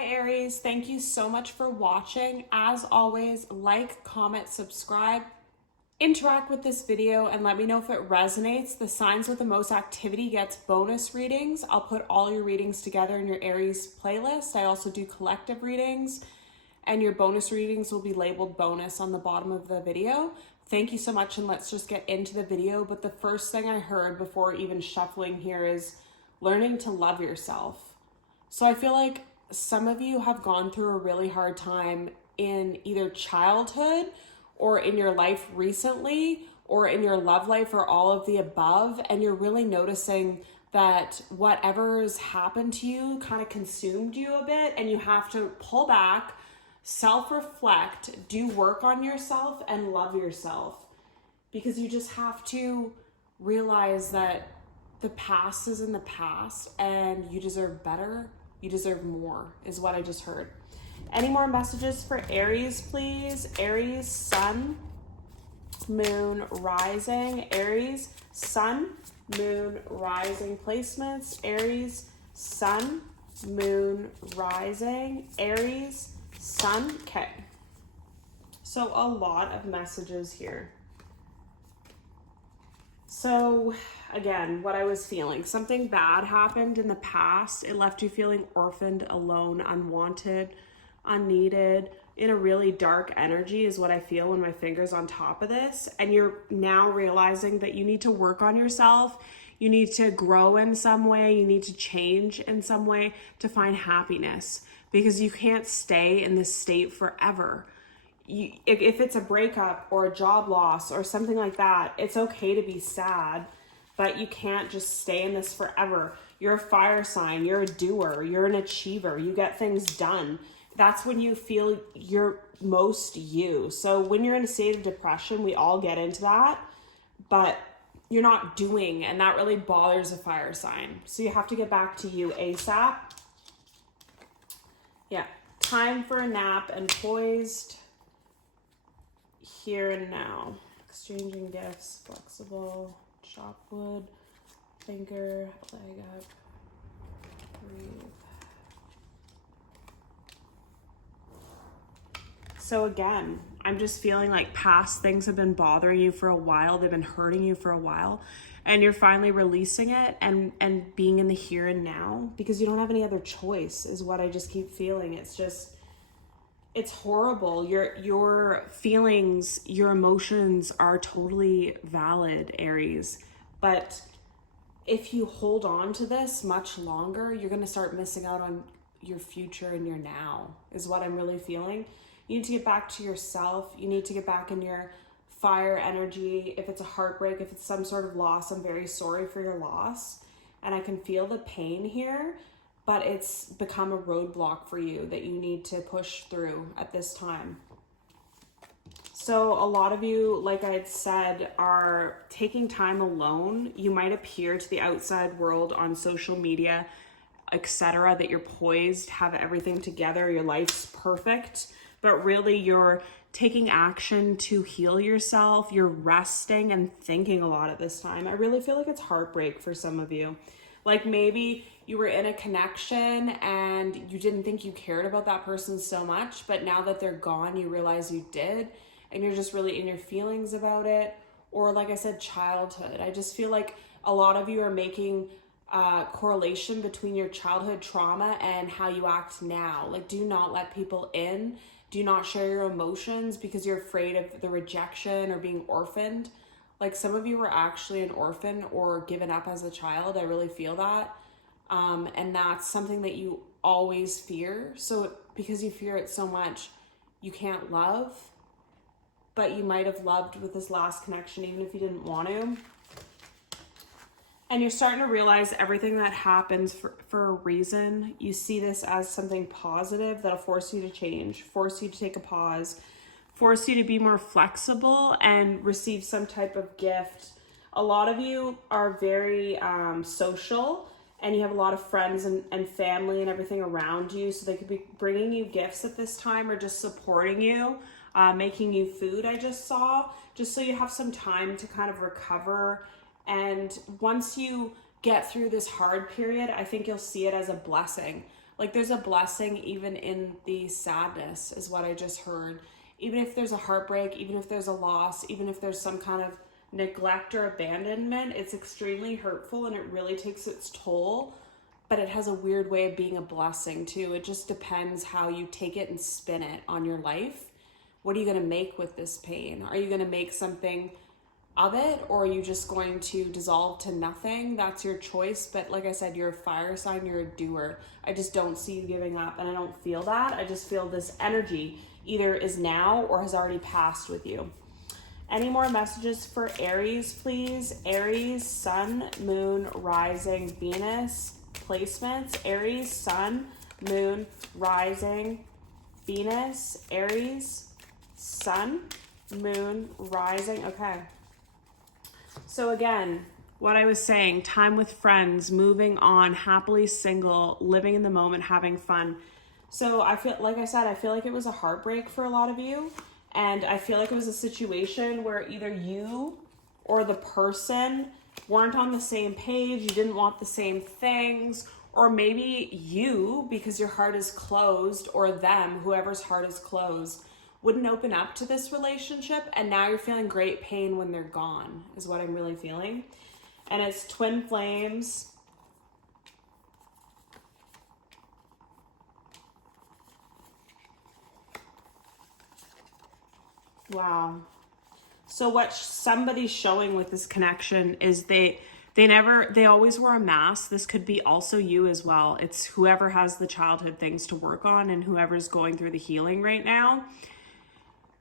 Hi Aries, thank you so much for watching. As always, like, comment, subscribe, interact with this video, and let me know if it resonates. The signs with the most activity gets bonus readings. I'll put all your readings together in your Aries playlist. I also do collective readings, and your bonus readings will be labeled bonus on the bottom of the video. Thank you so much, and let's just get into the video. But the first thing I heard before even shuffling here is learning to love yourself. So I feel like some of you have gone through a really hard time in either childhood or in your life recently or in your love life or all of the above. And you're really noticing that whatever's happened to you kind of consumed you a bit, and you have to pull back, self-reflect, do work on yourself and love yourself, because you just have to realize that the past is in the past and you deserve better. You deserve more, is what I just heard. Any more messages for Aries, please? Aries, Sun, Moon, Rising. Aries, Sun, Moon, Rising placements. Aries, Sun, Moon, Rising. Aries, Sun. Okay. So a lot of messages here. So again, what I was feeling, something bad happened in the past. It left you feeling orphaned, alone, unwanted, unneeded, in a really dark energy is what I feel when my finger's on top of this. And you're now realizing that you need to work on yourself. You need to grow in some way. You need to change in some way to find happiness, because you can't stay in this state forever. If it's a breakup or a job loss or something like that, it's okay to be sad, but you can't just stay in this forever. You're a fire sign, you're a doer, you're an achiever, you get things done. That's when you feel you're most you. So when you're in a state of depression, we all get into that, but you're not doing, and that really bothers a fire sign. So you have to get back to you ASAP. Yeah, time for a nap and poised. Here and now. Exchanging gifts, flexible, chop wood, finger, leg up, breathe. So again, I'm just feeling like past things have been bothering you for a while. They've been hurting you for a while, and you're finally releasing it and being in the here and now, because you don't have any other choice, is what I just keep feeling. It's horrible. Your feelings, your emotions are totally valid, Aries. But if you hold on to this much longer, you're going to start missing out on your future and your now, is what I'm really feeling. You need to get back to yourself. You need to get back in your fire energy. If it's a heartbreak, if it's some sort of loss, I'm very sorry for your loss. And I can feel the pain here, but it's become a roadblock for you that you need to push through at this time. So a lot of you, like I had said, are taking time alone. You might appear to the outside world on social media, etc., that you're poised, have everything together, your life's perfect, but really you're taking action to heal yourself. You're resting and thinking a lot at this time. I really feel like it's heartbreak for some of you. Like maybe you were in a connection and you didn't think you cared about that person so much, but now that they're gone, you realize you did, and you're just really in your feelings about it. Or like I said, childhood. I just feel like a lot of you are making a correlation between your childhood trauma and how you act now. Like, do not let people in. Do not share your emotions because you're afraid of the rejection or being orphaned. Like some of you were actually an orphan or given up as a child. I really feel that. And that's something that you always fear. So because you fear it so much, you can't love, but you might have loved with this last connection, even if you didn't want to. And you're starting to realize everything that happens for a reason. You see this as something positive that'll force you to change, force you to take a pause, force you to be more flexible and receive some type of gift. A lot of you are very social, and you have a lot of friends and family and everything around you. So they could be bringing you gifts at this time or just supporting you, making you food, I just saw, just so you have some time to kind of recover. And once you get through this hard period, I think you'll see it as a blessing. Like there's a blessing even in the sadness is what I just heard. Even if there's a heartbreak, even if there's a loss, even if there's some kind of neglect or abandonment, it's extremely hurtful and it really takes its toll, but it has a weird way of being a blessing too. It just depends how you take it and spin it on your life. What are you going to make with this pain? Are you going to make something of it, or are you just going to dissolve to nothing? That's your choice. But like I said, you're a fire sign, you're a doer. I just don't see you giving up, and I don't feel that. I just feel this energy either is now or has already passed with you. Any more messages for Aries, please? Aries, Sun, Moon, Rising, Venus placements. Aries, Sun, Moon, Rising, Venus, Aries, Sun, Moon, Rising. Okay. So again, what I was saying, time with friends, moving on, happily single, living in the moment, having fun. So I feel, like I said, I feel like it was a heartbreak for a lot of you. And I feel like it was a situation where either you or the person weren't on the same page, you didn't want the same things, or maybe you, because your heart is closed, or them, whoever's heart is closed, wouldn't open up to this relationship, and now you're feeling great pain when they're gone, is what I'm really feeling. And it's twin flames. Wow. So what somebody's showing with this connection is they always wear a mask. This could be also you as well. It's whoever has the childhood things to work on and whoever's going through the healing right now.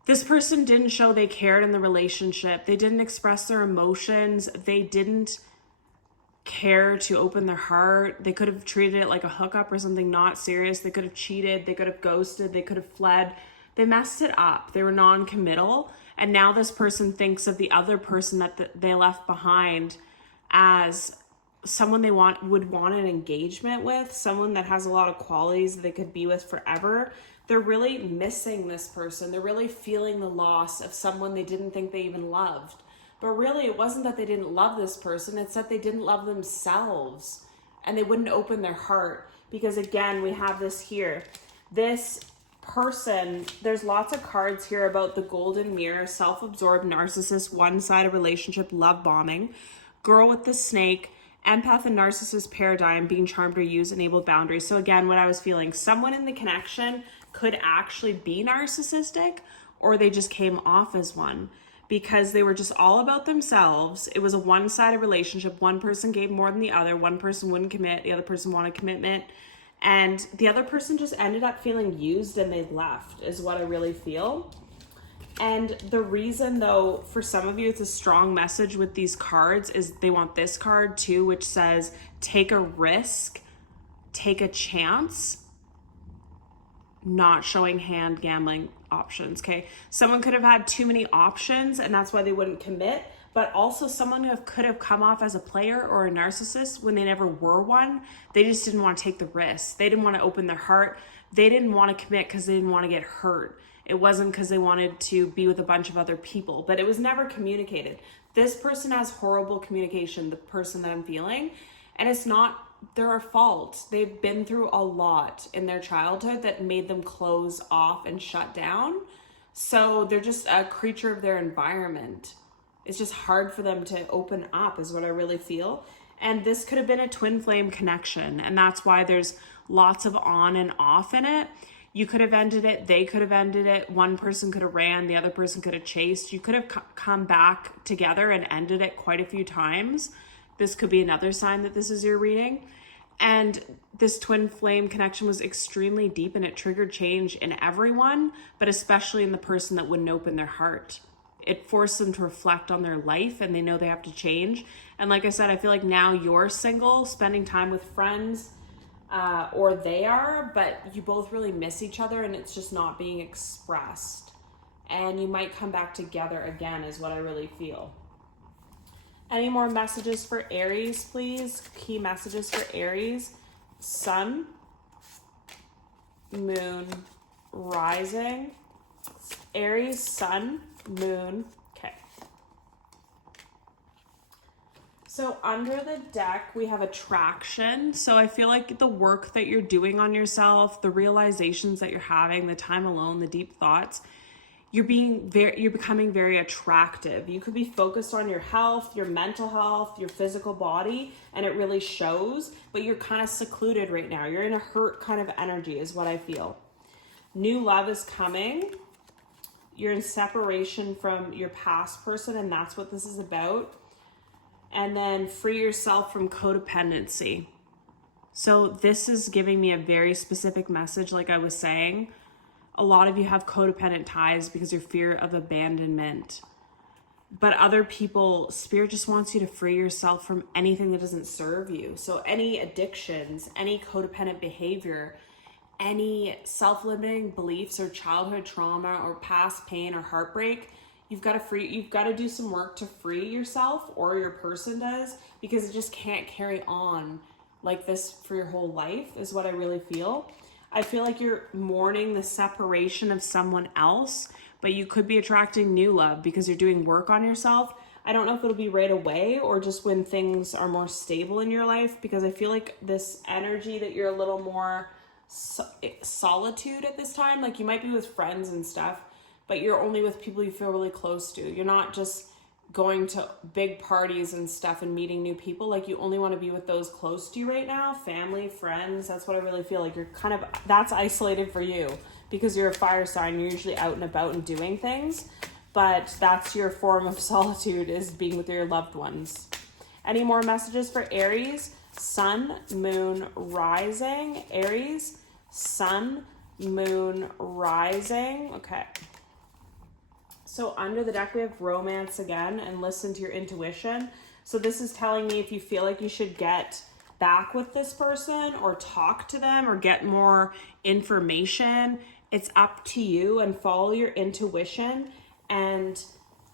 This person didn't show they cared in the relationship. They didn't express their emotions. They didn't care to open their heart. They could have treated it like a hookup or something not serious. They could have cheated. They could have ghosted. They could have fled. They messed it up. They were non-committal. And now this person thinks of the other person that they left behind as someone they would want an engagement with, someone that has a lot of qualities that they could be with forever. They're really missing this person. They're really feeling the loss of someone they didn't think they even loved. But really, it wasn't that they didn't love this person. It's that they didn't love themselves and they wouldn't open their heart. Because again, we have this here. This person, there's lots of cards here about the golden mirror, self-absorbed narcissist, one-sided relationship, love bombing, girl with the snake, empath and narcissist paradigm, being charmed or used, enabled boundaries. So again, what I was feeling, someone in the connection could actually be narcissistic, or they just came off as one because they were just all about themselves. It was a one-sided relationship. One person gave more than the other. One person wouldn't commit. The other person wanted commitment. And the other person just ended up feeling used and they left is what I really feel. And the reason though, for some of you, it's a strong message with these cards is they want this card too, which says, take a risk, take a chance, not showing hand gambling options. Okay. Someone could have had too many options and that's why they wouldn't commit. But also someone could have come off as a player or a narcissist when they never were one. They just didn't want to take the risk. They didn't want to open their heart. They didn't want to commit because they didn't want to get hurt. It wasn't because they wanted to be with a bunch of other people, but it was never communicated. This person has horrible communication, the person that I'm feeling, and it's not their fault. They've been through a lot in their childhood that made them close off and shut down. So they're just a creature of their environment. It's just hard for them to open up is what I really feel. And this could have been a twin flame connection. And that's why there's lots of on and off in it. You could have ended it. They could have ended it. One person could have ran. The other person could have chased. You could have come back together and ended it quite a few times. This could be another sign that this is your reading. And this twin flame connection was extremely deep and it triggered change in everyone, but especially in the person that wouldn't open their heart. It forced them to reflect on their life and they know they have to change. And like I said, I feel like now you're single, spending time with friends, or they are, but you both really miss each other and it's just not being expressed. And you might come back together again is what I really feel. Any more messages for Aries, please? Key messages for Aries. Sun, Moon, Rising. Aries, Sun, Moon. Okay. So under the deck, we have attraction. So I feel like the work that you're doing on yourself, the realizations that you're having, the time alone, the deep thoughts, you're becoming very attractive. You could be focused on your health, your mental health, your physical body, and it really shows, but you're kind of secluded right now. You're in a hurt kind of energy is what I feel. New love is coming. You're in separation from your past person, and that's what this is about. And then free yourself from codependency. So this is giving me a very specific message, like I was saying. A lot of you have codependent ties because your fear of abandonment. But other people, Spirit just wants you to free yourself from anything that doesn't serve you. So any addictions, any codependent behavior, any self-limiting beliefs or childhood trauma or past pain or heartbreak, you've got to do some work to free yourself, or your person does, because it just can't carry on like this for your whole life is what I really feel. I feel like you're mourning the separation of someone else, but you could be attracting new love because you're doing work on yourself. I don't know if it'll be right away or just when things are more stable in your life, because I feel like this energy that you're a little more solitude at this time. Like you might be with friends and stuff, but you're only with people you feel really close to. You're not just going to big parties and stuff and meeting new people. Like you only want to be with those close to you right now. Family, friends, that's what I really feel like. You're kind of, that's isolated for you because you're a fire sign. You're usually out and about and doing things, but that's your form of solitude, is being with your loved ones. Any more messages for Aries? Sun, moon, rising. Aries, sun, moon, rising. Okay. So under the deck, we have romance again, and listen to your intuition. So this is telling me if you feel like you should get back with this person or talk to them or get more information, it's up to you, and follow your intuition and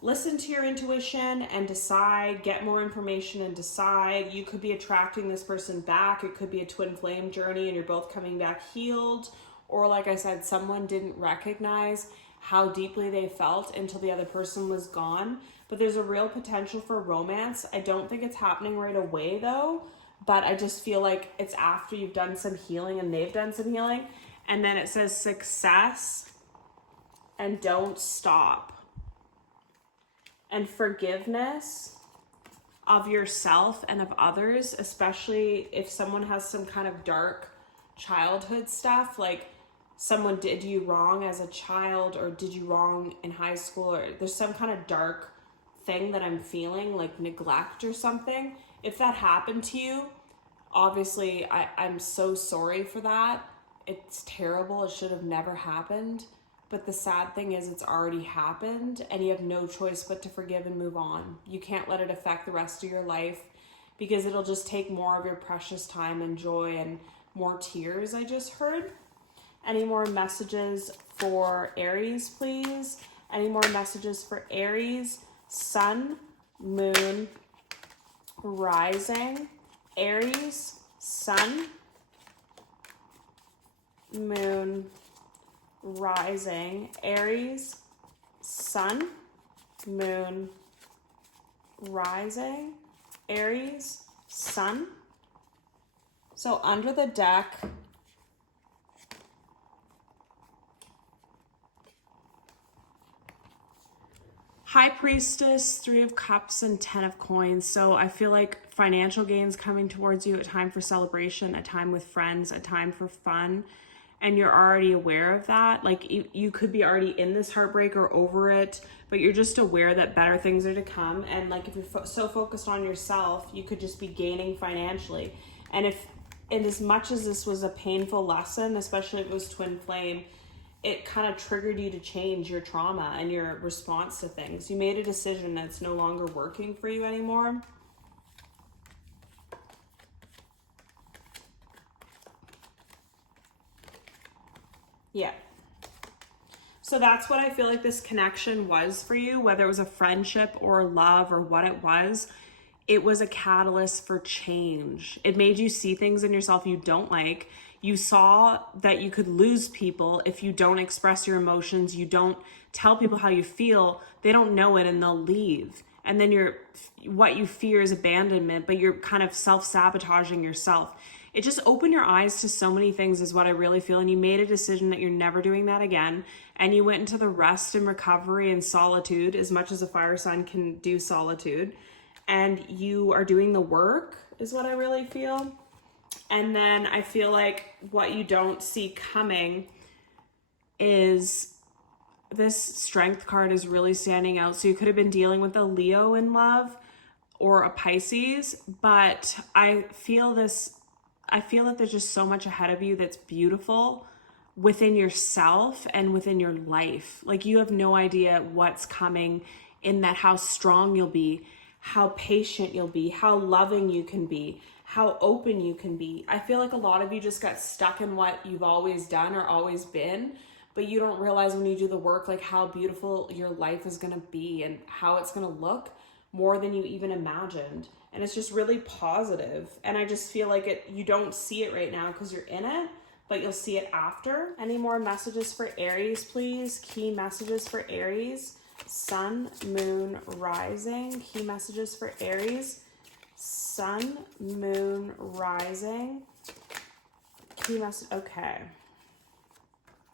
listen to your intuition and decide, get more information and decide. You could be attracting this person back. It could be a twin flame journey and you're both coming back healed. Or like I said, someone didn't recognize how deeply they felt until the other person was gone. But there's a real potential for romance. I don't think it's happening right away though, but I just feel like it's after you've done some healing and they've done some healing. And then it says success and don't stop. And forgiveness of yourself and of others, especially if someone has some kind of dark childhood stuff, like someone did you wrong as a child or did you wrong in high school, or there's some kind of dark thing that I'm feeling, like neglect or something. If that happened to you, obviously I'm so sorry for that. It's terrible. It should have never happened. But the sad thing is it's already happened and you have no choice but to forgive and move on. You can't let it affect the rest of your life because it'll just take more of your precious time and joy and more tears, I just heard. Any more messages for Aries, please? Any more messages for Aries? Sun, moon, rising. Aries, sun, moon, rising. Aries, sun, moon, rising. Aries, sun. So under the deck, High Priestess, 3 of Cups, and 10 of Coins. So I feel like financial gains coming towards you, a time for celebration, a time with friends, a time for fun. And you're already aware of that. Like you could be already in this heartbreak or over it, but you're just aware that better things are to come. And like if you're so focused on yourself, you could just be gaining financially. And as much as this was a painful lesson, especially if it was twin flame, it kind of triggered you to change your trauma and your response to things. You made a decision that's no longer working for you anymore. Yeah. So that's what I feel like this connection was for you, whether it was a friendship or love or what it was. It was a catalyst for change. It made you see things in yourself you don't like. You saw that you could lose people if you don't express your emotions, you don't tell people how you feel, they don't know it and they'll leave. and then what you fear is abandonment, but you're kind of self-sabotaging yourself. It just opened your eyes to so many things is what I really feel. And you made a decision that you're never doing that again. And you went into the rest and recovery and solitude, as much as a fire sign can do solitude. And you are doing the work is what I really feel. And then I feel like what you don't see coming is this Strength card is really standing out. So you could have been dealing with a Leo in love or a Pisces, but I feel that there's just so much ahead of you that's beautiful within yourself and within your life. Like, you have no idea what's coming in that, how strong you'll be, how patient you'll be, how loving you can be, how open you can be. I feel like a lot of you just got stuck in what you've always done or always been, but you don't realize when you do the work, like how beautiful your life is gonna be and how it's gonna look more than you even imagined. And it's just really positive. And I just feel like you don't see it right now because you're in it, but you'll see it after. Any more messages for Aries, please? Key messages for Aries. Sun, moon, rising. Key messages for Aries. Sun, moon, rising. Key message, okay.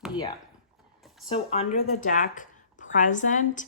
Yeah. So under the deck, present,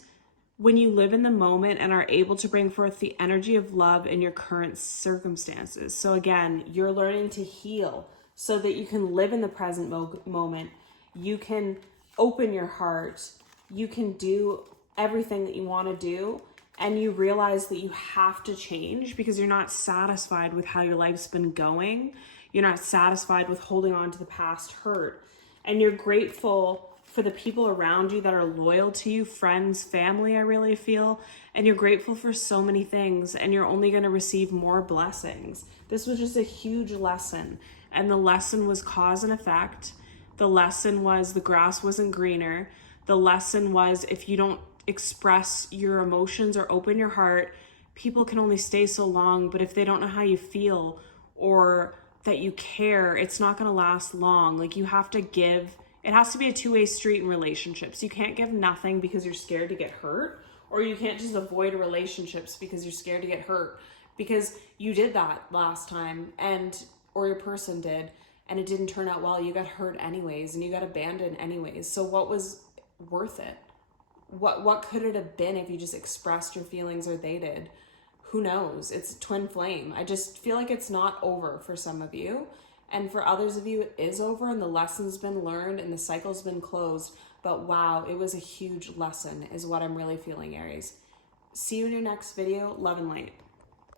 when you live in the moment and are able to bring forth the energy of love in your current circumstances. So again, you're learning to heal so that you can live in the present moment. You can open your heart. You can do everything that you want to do. And you realize that you have to change because you're not satisfied with how your life's been going. You're not satisfied with holding on to the past hurt. And you're grateful for the people around you that are loyal to you, friends, family, I really feel. And you're grateful for so many things, and you're only going to receive more blessings. This was just a huge lesson. And the lesson was cause and effect. The lesson was the grass wasn't greener. The lesson was if you don't express your emotions or open your heart, people can only stay so long. But if they don't know how you feel or that you care, it's not going to last long. Like, you have to give. It has to be a two-way street in relationships. You can't give nothing because you're scared to get hurt, or you can't just avoid relationships because you're scared to get hurt, because you did that last time or your person did, and it didn't turn out well. You got hurt anyways, and you got abandoned anyways. So what was worth it? What could it have been if you just expressed your feelings or they did? Who knows? It's twin flame. I just feel like it's not over for some of you. And for others of you, it is over and the lesson's been learned and the cycle's been closed. But wow, it was a huge lesson is what I'm really feeling, Aries. See you in your next video. Love and light.